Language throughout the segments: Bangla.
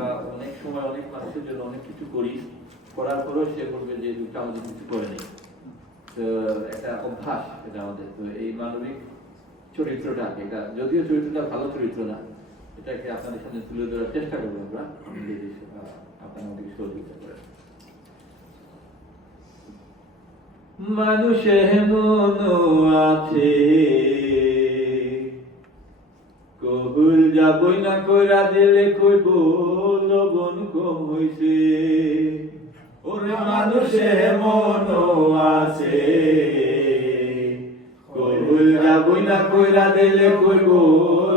আমরা অনেক সময় অনেক মানুষের জন্য অনেক কিছু করি করার পরেও সে বলবে যে দুটো আমাদের কিছু করে নেই। তো একটা অভ্যাস এটা আমাদের। তো এই মানবিক চরিত্রটা এটা যদিও চরিত্রটা ভালো চরিত্র না, এটাকে আপনাদের সামনে তুলে ধরার চেষ্টা করব আমরা। আপনারা সহযোগিতা করেন। মানুষের মন আছে। কবুল যাবই না কইরা দিলে কইব? লবণ কম হইছে। ওরে মানুষের মন আছে। কবুল যাবই না কইরা দিলে কইব,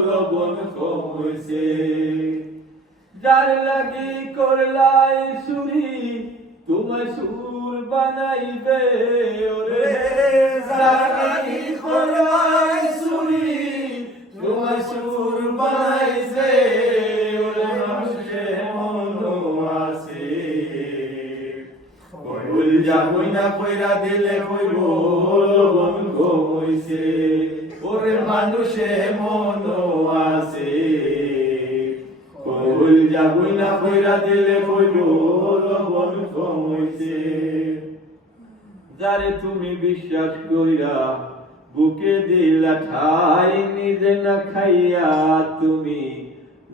লবণ কম হইছে। যার লাগি করলাই সুরি, তোমায় সুর বানাইবে ওরে। না কইরা দিলে কইব লবণ কইছে ওরে মানুষে মন আছে। ভুল যাবই না কইরা দিলে কইব লবণ কইছে যারে তুমি বিশ্বাস কইরা বুকে দিলা ঠাই, নিজে না খাইয়া তুমি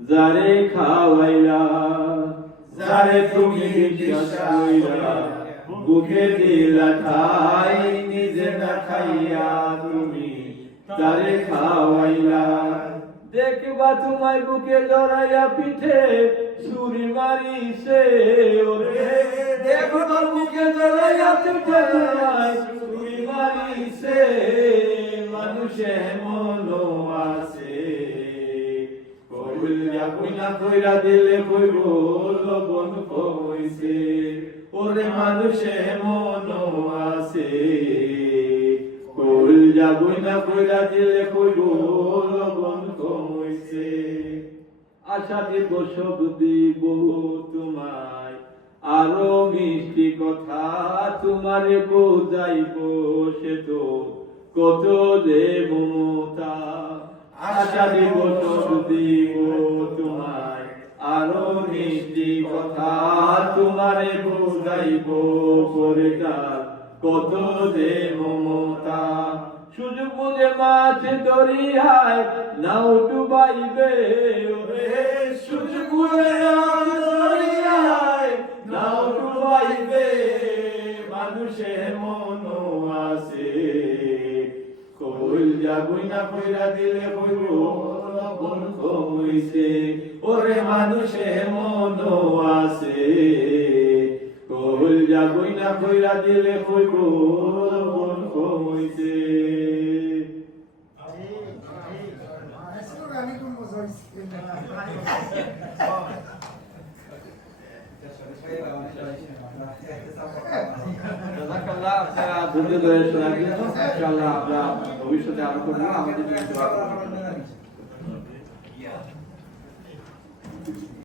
যারে খাওয়াইলা। যারে তুমি বিশ্বাস কইরা বুকে দিলা ঠাই, নিজে না খাইয়া তুমি যারে খাওয়াইলা। দেখবা তোমায় বুকে জড়াইয়া পিঠে ছুরি মারিছে ওরে। দেখবা বুকে জড়াইয়া পিঠে ছুরি মারিছে মানুষে মনো আছে। কইল কইরা দিলে কইব, লবণ কইছে? ওরে মানুষে মনো আছে কইল যা কইনা কইরা দিলে কইব লবণ কইছে আশা দিব সব দিব তোমায়, আরও মিষ্টি কথা তোমারে বোঝাইব সে তো কত যে মমতা। আশা দিব সব দিব তোমায়, আরও মিষ্টি কথা তোমারে বোঝাইব করে কত যে মমতা, সুযোগ বুঝে মাছ দরিয়ায় নাও ডুবাইবে। সুযোগ বুঝে দরিয়ায় নাও ডুবাইবে। মানুষের মন আছে, কইল যাবই না, কইরা দিলে কইব লবণ কইছে ওরে মানুষের মন আছে। কইল যাবই না কইরা দিলে কইব ভবিষ্যতে আরও করব আমাদের।